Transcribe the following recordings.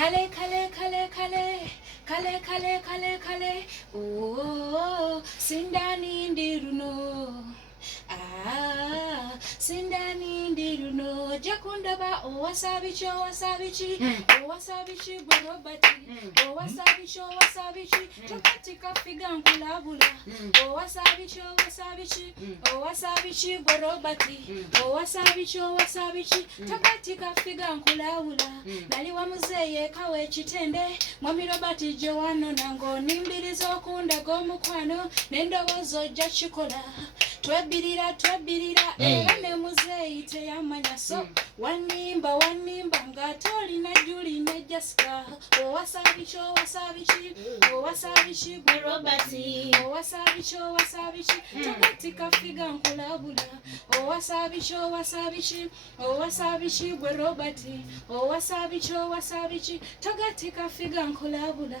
Kale, kale, kale, kale. Kale, kale, kale, kale. Oh, sindani ndiruno. Ah, sindani ndiruno. Jakundaba, oh, wasabichi, oh, wasabichi. Oh, wasabichi, borobati. Oh, wasabichi, oh, wasabichi. Tokatika figa nkulabula. Oh, wasabichi, oh, wasabichi. Oh, wasabichi, borobati. Oh, wasabichi, oh, wasabichi. Tokatika figa nkulabula. Nali wa muzeye kawe chitende. Mwami Robati Joano nango. Neyimbira zokunda gomukwano. Nendowozo jachikola. Twebirira era ne muzeyi teyamanya so wanimba nga tolina Juli ne Jessica owasabichi gwe Robati owasabichi tokatika figa nkulabula owasabichi gwe Robati owasabichi tokatika figa nkulabula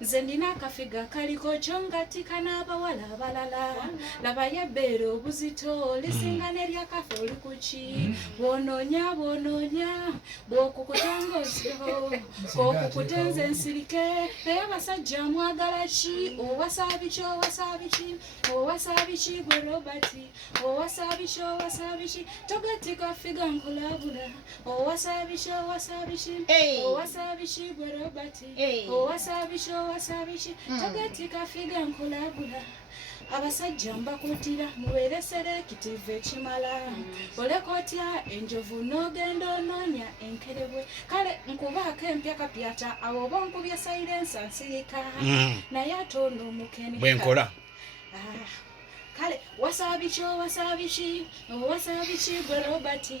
nze ndina akafiga kaliko kyongatika n'abawala abalala laba yebbeera obuzito lisingane lyakafe oli kuki bwononya bw'okukutongozo okukutenza ensirike naye abasajja mwagala ki owasabichi gwe Robati owasabichi togatika figa nkulabula owasabichi gwe Robati owasabichi togatika figa nkulabula abasajja mbakutira mubeere selective ekimala olekotya enjovu n'ogenda onoonya enkerebwe kale nkubaako empya kapyata abo bonkubye silence nsirika naye ate ono omukene bwenkola kale wasabichi gwe Robati